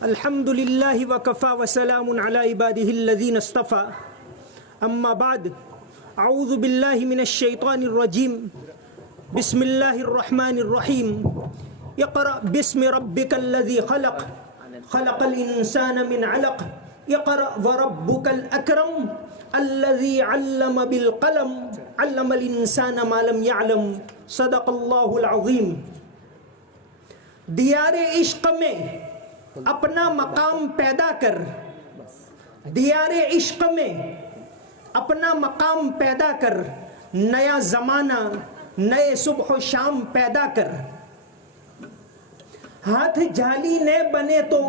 الحمد لله وكفى وسلام على عباده الذين اصطفى أما بعد أعوذ بالله من الشيطان الرجيم بسم الله الرحمن الرحيم اقرأ باسم ربك الذي خلق الإنسان من علق اقرأ وربك الأكرم الذي علم بالقلم علم الإنسان ما لم يعلم صدق الله العظيم. دیار عشق میں اپنا مقام پیدا کر، دیار عشق میں اپنا مقام پیدا کر، نیا زمانہ نئے صبح و شام پیدا کر. ہاتھ جھالی نے بنے تو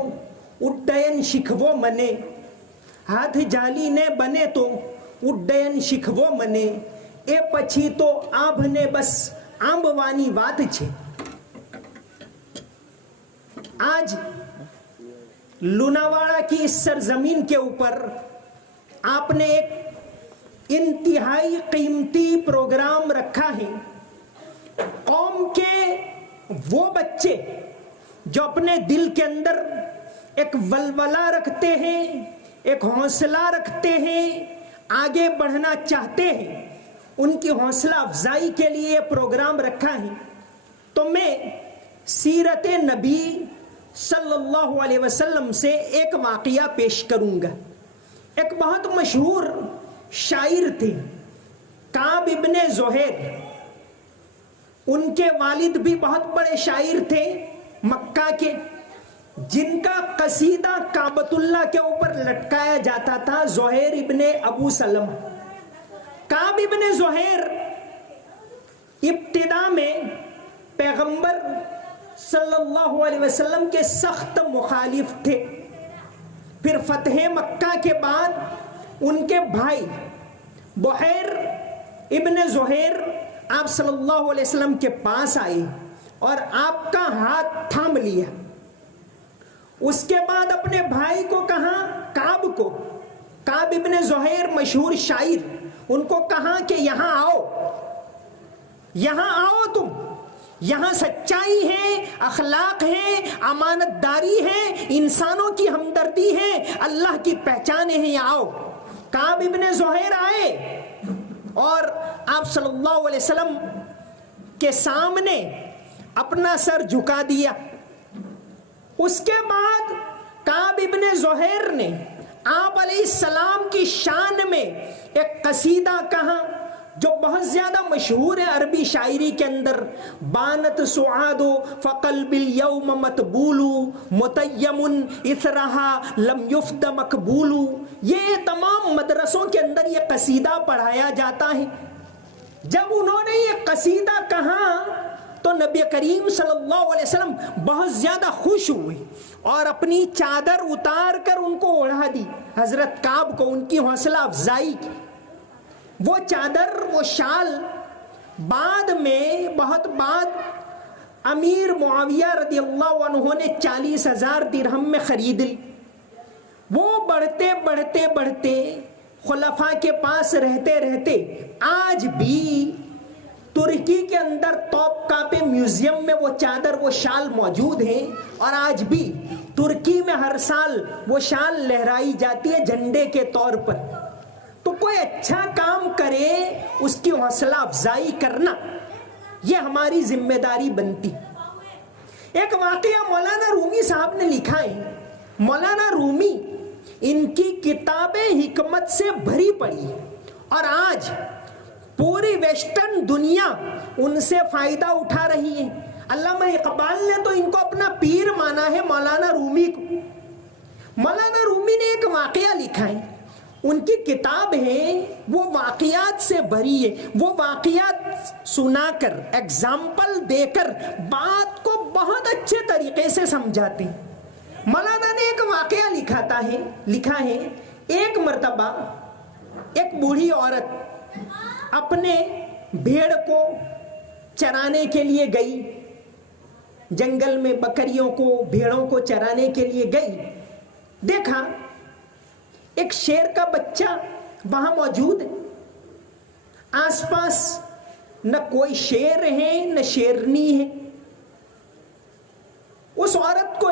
اڈین شکھو منے، ہاتھ جھالی نے بنے تو اڈین شکھو منے، اے پچھی تو آبھ نے بس آمب وانی وات چھے. آج لوناواڑا کی اس سرزمین کے اوپر آپ نے ایک انتہائی قیمتی پروگرام رکھا ہے. قوم کے وہ بچے جو اپنے دل کے اندر ایک ولولہ رکھتے ہیں، ایک حوصلہ رکھتے ہیں، آگے بڑھنا چاہتے ہیں، ان کی حوصلہ افزائی کے لیے یہ پروگرام رکھا ہے. تو میں سیرت نبی صلی اللہ علیہ وسلم سے ایک واقعہ پیش کروں گا. ایک بہت مشہور شاعر تھے کعب ابن زہیر. ان کے والد بھی بہت بڑے شاعر تھے مکہ کے، جن کا قصیدہ کعبۃ اللہ کے اوپر لٹکایا جاتا تھا، زہیر ابن ابو سلم. کعب ابن زہیر ابتدا میں پیغمبر صلی اللہ علیہ وسلم کے سخت مخالف تھے. پھر فتح مکہ کے بعد ان کے بھائی بحیر ابن زہیر آپ صلی اللہ علیہ وسلم کے پاس آئے اور آپ کا ہاتھ تھام لیا. اس کے بعد اپنے بھائی کو کہا، کعب کو، کعب ابن زہیر مشہور شاعر، ان کو کہا کہ یہاں آؤ، یہاں آؤ، تم یہاں سچائی ہے، اخلاق ہے، امانت داری ہے، انسانوں کی ہمدردی ہے، اللہ کی پہچانیں ہیں، یہاں آؤ. کعب ابن زہیر آئے اور آپ صلی اللہ علیہ وسلم کے سامنے اپنا سر جھکا دیا. اس کے بعد کعب ابن زہیر نے آپ علیہ السلام کی شان میں ایک قصیدہ کہا جو بہت زیادہ مشہور ہے عربی شاعری کے اندر. بانت سعاد فقلب اليوم متبول متیم اثرها لم یفد مقبول. یہ تمام مدرسوں کے اندر یہ قصیدہ پڑھایا جاتا ہے. جب انہوں نے یہ قصیدہ کہا تو نبی کریم صلی اللہ علیہ وسلم بہت زیادہ خوش ہوئے اور اپنی چادر اتار کر ان کو اوڑھا دی. حضرت کعب کو ان کی حوصلہ افزائی کی. وہ چادر، وہ شال بعد میں، بہت بعد امیر معاویہ رضی اللہ عنہ نے 40,000 درہم میں خرید لی. وہ بڑھتے بڑھتے بڑھتے خلفاء کے پاس رہتے رہتے آج بھی ترکی کے اندر توپکاپے میوزیم میں وہ چادر، وہ شال موجود ہیں، اور آج بھی ترکی میں ہر سال وہ شال لہرائی جاتی ہے جھنڈے کے طور پر. تو کوئی اچھا کام کرے اس کی حوصلہ افزائی کرنا یہ ہماری ذمہ داری بنتی. ایک واقعہ مولانا رومی صاحب نے لکھا ہے. مولانا رومی ان کی کتابیں حکمت سے بھری پڑی اور آج پوری ویسٹرن دنیا ان سے فائدہ اٹھا رہی ہے. علامہ اقبال نے تو ان کو اپنا پیر مانا ہے، مولانا رومی کو. مولانا رومی نے ایک واقعہ لکھا ہے، ان کی کتاب ہے، وہ واقعات سے بھری ہے. وہ واقعات سنا کر، ایگزامپل دے کر بات کو بہت اچھے طریقے سے سمجھاتے ہیں. مولانا نے ایک واقعہ لکھا ہے ایک مرتبہ ایک بوڑھی عورت اپنے بھیڑ کو چرانے کے لیے گئی، جنگل میں بکریوں کو، بھیڑوں کو چرانے کے لیے گئی. دیکھا ایک شیر کا بچہ وہاں موجود ہے. آس پاس نہ کوئی شیر ہے نہ شیرنی ہے. اس عورت کو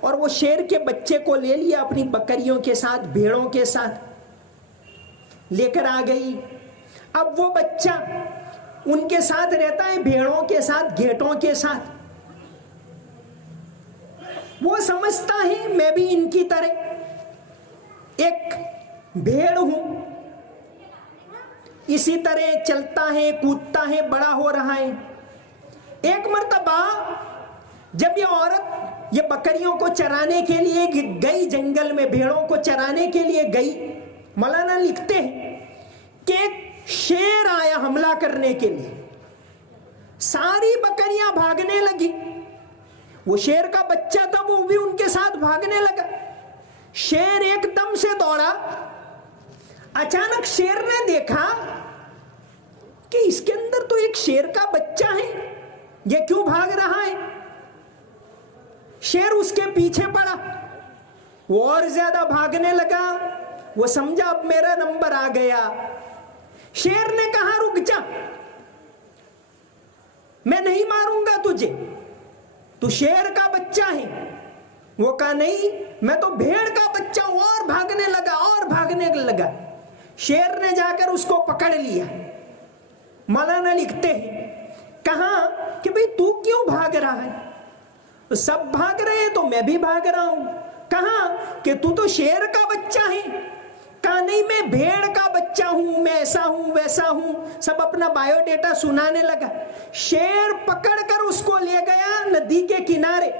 اور وہ شیر کے بچے کو لے لیا اپنی بکریوں کے ساتھ, بھیڑوں کے ساتھ لے کر آ گئی. اب وہ بچہ ان کے ساتھ رہتا ہے, بھیڑوں کے ساتھ, گھیٹوں کے ساتھ. وہ سمجھتا ہے میں بھی ان کی طرح ایک بھیڑ ہوں, اسی طرح چلتا ہے, کودتا ہے, بڑا ہو رہا ہے. ایک مرتبہ جب یہ عورت یہ بکریوں کو چرانے کے لیے گئی, جنگل میں بھیڑوں کو چرانے کے لیے گئی, مولانا لکھتے ہیں کہ ایک شیر آیا حملہ کرنے کے لیے. ساری بکریاں بھاگنے لگی. وہ شیر کا بچہ تھا, وہ بھی ان کے ساتھ بھاگنے لگا. شیر ایک دم سے دوڑا. اچانک شیر نے دیکھا کہ اس کے اندر تو ایک شیر کا بچہ ہے, یہ کیوں بھاگ رہا ہے؟ شیر اس کے پیچھے پڑا, وہ اور زیادہ بھاگنے لگا. وہ سمجھا اب میرا نمبر آ گیا. شیر نے کہا رک جا, میں نہیں ماروں گا تجھے, تو شیر کا بچہ ہے. وہ کہا نہیں, میں تو بھیڑ کا بچہ ہوں. اور بھاگنے لگا اور بھاگنے لگا. شیر نے جا کر اس کو پکڑ لیا. مولانا لکھتے ہیں کہا کہ بھئی تو کیوں بھاگ رہا ہے؟ سب بھاگ رہے ہیں تو میں بھی بھاگ رہا ہوں. کہا کہ تو شیر کا بچہ ہے. کہا نہیں, میں بھیڑ کا بچہ ہوں, میں ایسا ہوں ویسا ہوں. سب اپنا بایو ڈیٹا سنانے لگا. شیر پکڑ کر اس کو لے گیا ندی کے کنارے.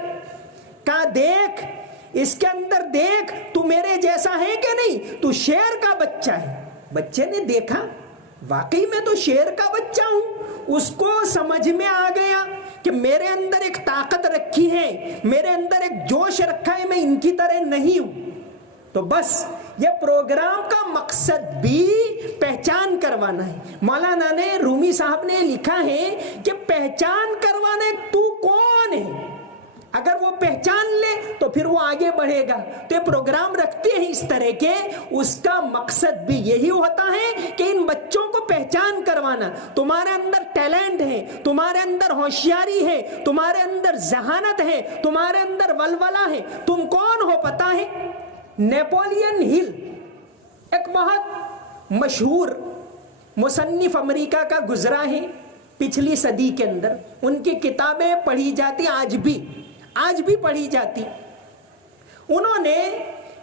کہا دیکھ اس کے اندر دیکھ, تو میرے جیسا ہے کہ نہیں, تو شیر کا بچہ ہے. بچے نے دیکھا واقعی میں تو شیر کا بچہ ہوں. اس کو سمجھ میں آ گیا کہ میرے اندر ایک طاقت رکھی ہے, میرے اندر ایک جوش رکھا ہے, میں ان کی طرح نہیں ہوں. تو بس یہ پروگرام کا مقصد بھی پہچان کروانا ہے. مولانا نے رومی صاحب نے لکھا ہے کہ پہچان کروانے تو کون ہے. اگر وہ پہچان لے تو پھر وہ آگے بڑھے گا. تو یہ پروگرام رکھتے ہیں اس طرح کے, اس کا مقصد بھی یہی ہوتا ہے کہ ان بچوں کو پہچان کروانا. تمہارے اندر ٹیلنٹ ہے, تمہارے اندر ہوشیاری ہے, تمہارے اندر ذہانت ہے, تمہارے اندر ولولہ ہے. تم کون ہو پتا ہے؟ نیپولین ہل ایک بہت مشہور مصنف امریکہ کا گزرا ہے پچھلی صدی کے اندر. ان کی کتابیں پڑھی جاتی, آج بھی پڑھی جاتی. انہوں نے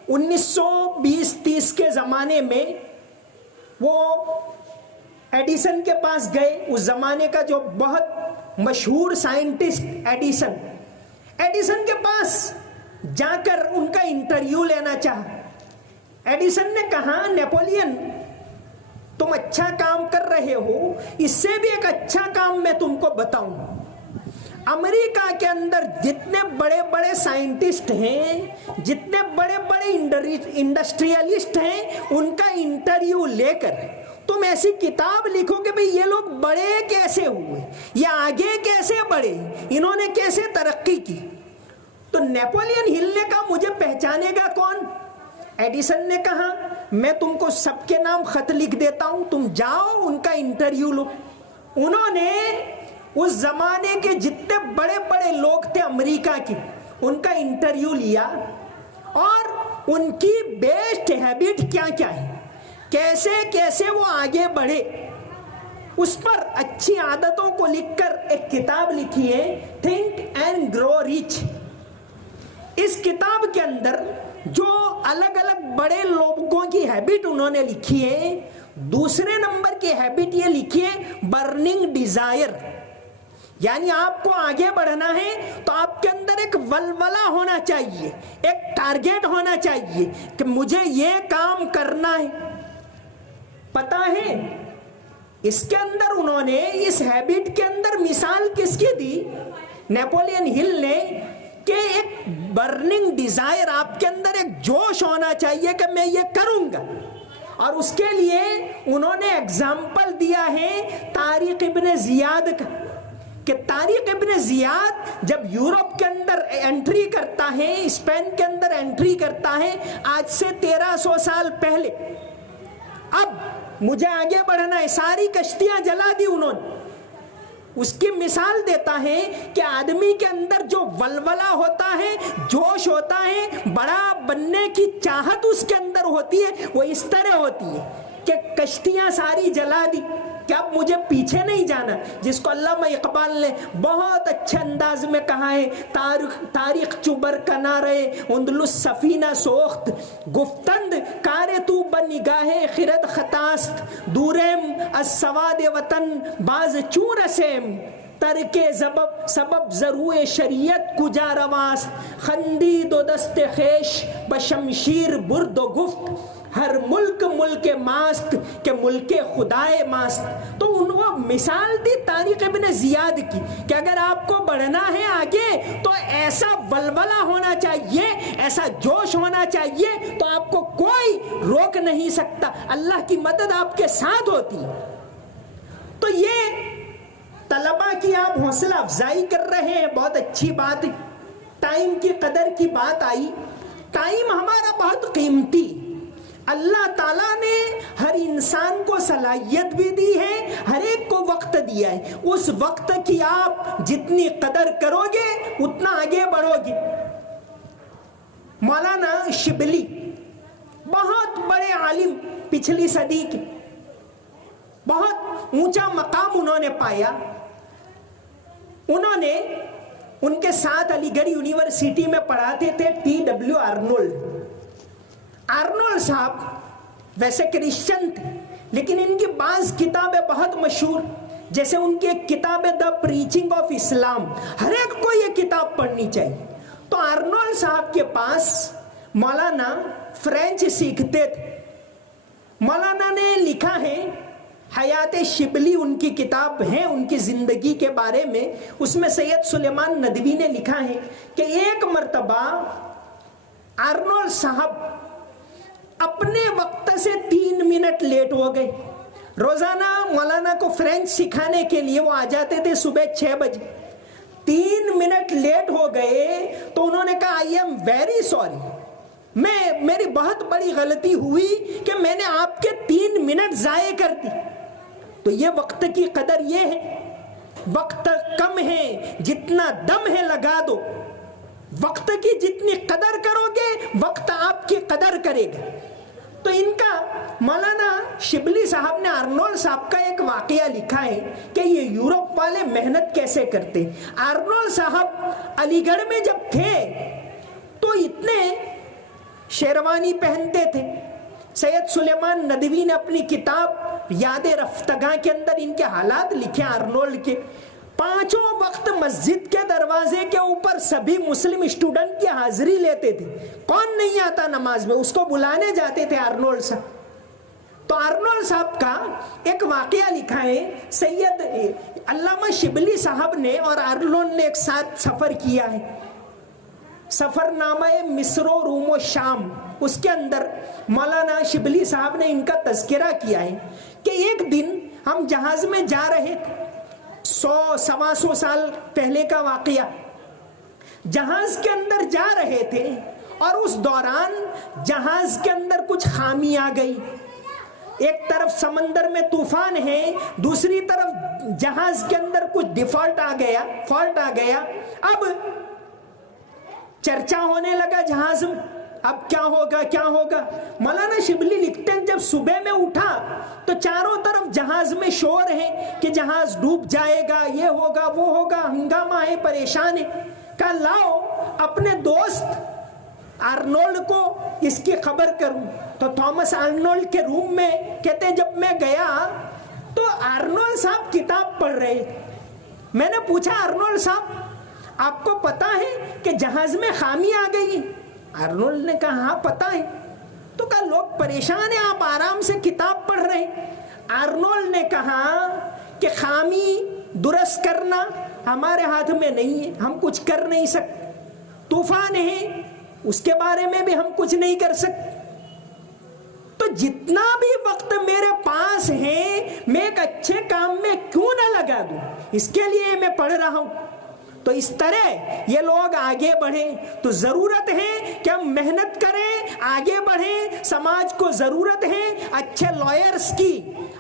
1920-30 کے زمانے میں وہ ایڈیسن کے پاس گئے. اس زمانے کا جو بہت مشہور سائنٹسٹ ایڈیسن کے پاس جا کر ان کا انٹرویو لینا چاہا. ایڈیسن نے کہا نیپولین تم اچھا کام کر رہے ہو, اس سے بھی ایک اچھا کام میں تم کو بتاؤں. امریکہ کے اندر جتنے بڑے بڑے سائنٹسٹ ہیں, جتنے بڑے بڑے انڈسٹریلسٹ ہیں, ان کا انٹرویو لے کر تم ایسی کتاب لکھو کہ بھئی یہ لوگ بڑے کیسے ہوئے, یہ آگے کیسے بڑھے, انہوں نے کیسے ترقی کی. تو نیپولین ہل نے کہا مجھے پہچانے گا کون؟ ایڈیسن نے کہا میں تم کو سب کے نام خط لکھ دیتا ہوں, تم جاؤ ان کا انٹرویو لو. انہوں نے اس زمانے کے جتنے بڑے بڑے لوگ تھے امریکہ کے, ان کا انٹرویو لیا اور ان کی بیسٹ ہیبٹ کیا کیا ہے, کیسے کیسے وہ آگے بڑھے, اس پر اچھی عادتوں کو لکھ کر ایک کتاب لکھی ہے تھنک اینڈ گرو ریچ. اس کتاب کے اندر جو الگ الگ بڑے لوگوں کی ہیبٹ انہوں نے لکھی ہے, دوسرے نمبر کی ہیبٹ یہ لکھی ہے برننگ ڈیزائر. یعنی آپ کو آگے بڑھنا ہے تو آپ کے اندر ایک ولولہ ہونا چاہیے, ایک ٹارگیٹ ہونا چاہیے کہ مجھے یہ کام کرنا ہے. پتا ہے اس کے اندر انہوں نے اس ہیبٹ کے اندر مثال کس کی دی؟ نیپولین ہل نے, کہ ایک برننگ ڈیزائر, آپ کے اندر ایک جوش ہونا چاہیے کہ میں یہ کروں گا. اور اس کے لیے انہوں نے ایگزامپل دیا ہے طارق ابن زیاد کا, کہ طارق ابن زیاد جب یورپ کے اندر انٹری کرتا ہے, اسپین کے اندر انٹری کرتا ہے آج سے 1300 سال پہلے. اب مجھے آگے بڑھنا ہے, ساری کشتیاں جلا دی انہوں نے, اس کی مثال دیتا ہے کہ آدمی کے اندر جو ولولہ ہوتا ہے، جوش ہوتا ہے، بڑا بننے کی چاہت اس کے اندر ہوتی ہے، وہ اس طرح ہوتی ہے کہ کشتیاں ساری جلا دی کہ اب مجھے پیچھے نہیں جانا، جس کو علامہ اقبال نے بہت اچھے انداز میں کہا ہے، تاریخ چوبر کنارے اندلس سفینہ سوخت، گفتند کار تو بنگاہ خرد خطاست، دورم از سواد وطن باز چون رسیم، ترک سبب ضرور شریعت کجا رواست، خندید و دست خیش بشمشیر برد و گفت، ہر ملک ملک ماست کہ ملک خدائے ماست۔ تو ان وہ مثال دی طارق ابن زیاد کی کہ اگر آپ کو بڑھنا ہے آگے تو ایسا ولولہ ہونا چاہیے، ایسا جوش ہونا چاہیے، تو آپ کو کوئی روک نہیں سکتا، اللہ کی مدد آپ کے ساتھ ہوتی۔ تو یہ طلبہ کی آپ حوصلہ افزائی کر رہے ہیں، بہت اچھی بات۔ ٹائم کی قدر کی بات آئی، ٹائم ہمارا بہت قیمتی، اللہ تعالیٰ نے ہر انسان کو صلاحیت بھی دی ہے، ہر ایک کو وقت دیا ہے، اس وقت کی آپ جتنی قدر کرو گے اتنا آگے بڑھو گے۔ مولانا شبلی بہت بڑے عالم، پچھلی صدی کے، بہت اونچا مقام انہوں نے پایا۔ انہوں نے ان کے ساتھ علی گڑھ یونیورسٹی میں پڑھاتے تھے T.W. آرنولڈ صاحب ویسے کرسچن تھے، لیکن ان کی بعض کتابیں بہت مشہور، جیسے ان کی ایک کتاب ہے دا پریچنگ آف اسلام، ہر ایک کو یہ کتاب پڑھنی چاہیے۔ تو آرنولڈ صاحب کے پاس مولانا فرینچ سیکھتے تھے۔ مولانا نے لکھا ہے، حیات شبلی ان کی کتاب ہے، ان کی زندگی کے بارے میں، اس میں سید سلیمان ندوی نے لکھا ہے کہ ایک مرتبہ آرنولڈ صاحب اپنے وقت سے 3 منٹ لیٹ ہو گئے۔ روزانہ مولانا کو فرینچ سکھانے کے لیے وہ آ جاتے تھے صبح 6 بجے، 3 منٹ لیٹ ہو گئے تو انہوں نے کہا آئی ایم ویری سوری، میری بہت بڑی غلطی ہوئی کہ میں نے آپ کے 3 منٹ ضائع کر دی۔ تو یہ وقت کی قدر یہ ہے، وقت کم ہے، جتنا دم ہے لگا دو، وقت کی جتنی قدر کرو گے وقت آپ کی قدر کرے گا۔ تو ان کا مولانا شبلی صاحب نے آرنولڈ صاحب کا ایک واقعہ لکھا ہے کہ یہ یورپ والے محنت کیسے کرتے۔ آرنولڈ صاحب علی گڑھ میں جب تھے تو اتنے شیروانی پہنتے تھے۔ سید سلیمان ندوی نے اپنی کتاب یاد رفتگاں کے اندر ان کے حالات لکھے آرنولڈ کے۔ 5 وقت مسجد کے دروازے کے اوپر سبھی مسلم اسٹوڈنٹ کی حاضری لیتے تھے، کون نہیں آتا نماز میں اس کو بلانے جاتے تھے آرنولڈ صاحب۔ تو آرنولڈ صاحب کا ایک واقعہ لکھا ہے، سید علامہ شبلی صاحب نے اور آرنولڈ نے ایک ساتھ سفر کیا ہے، سفر نامہ مصر و روم و شام، اس کے اندر مولانا شبلی صاحب نے ان کا تذکرہ کیا ہے کہ ایک دن ہم جہاز میں جا رہے تھے، 100-125 سال پہلے کا واقعہ، جہاز کے اندر جا رہے تھے اور اس دوران جہاز کے اندر کچھ خامی آ گئی۔ ایک طرف سمندر میں طوفان ہے، دوسری طرف جہاز کے اندر کچھ فالٹ آ گیا۔ اب چرچا ہونے لگا جہاز میں، اب کیا ہوگا۔ مولانا شبلی لکھتے ہیں جب صبح میں اٹھا تو چاروں طرف جہاز میں شور ہے کہ جہاز ڈوب جائے گا، یہ ہوگا وہ ہوگا، ہنگامہ ہے، پریشان ہے۔ کہا لاؤ اپنے دوست آرنولڈ کو اس کی خبر کروں۔ تو تھامس آرنولڈ کے روم میں کہتے ہیں جب میں گیا تو آرنولڈ صاحب کتاب پڑھ رہے تھے۔ میں نے پوچھا آرنولڈ صاحب آپ کو پتا ہے کہ جہاز میں خامی آ گئی؟ آرنولڈ نے کہا ہاں پتا ہے۔ تو کہا لوگ پریشان ہیں، آپ آرام سے کتاب پڑھ رہے ہیں۔ آرنولڈ نے کہا کہ خامی درست کرنا ہمارے ہاتھ میں نہیں ہے، ہم کچھ کر نہیں سکتے، طوفان ہے اس کے بارے میں بھی ہم کچھ نہیں کر سکتے، تو جتنا بھی وقت میرے پاس ہے میں ایک اچھے کام میں کیوں نہ لگا دوں، اس کے لیے میں پڑھ رہا ہوں۔ تو اس طرح یہ لوگ آگے بڑھیں، تو ضرورت ہے کہ ہم محنت کریں، آگے بڑھیں۔ سماج کو ضرورت ہے اچھے لائرز کی،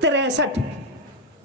63,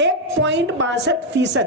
1.62%।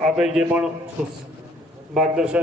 આપે જે પણ માર્ગદર્શન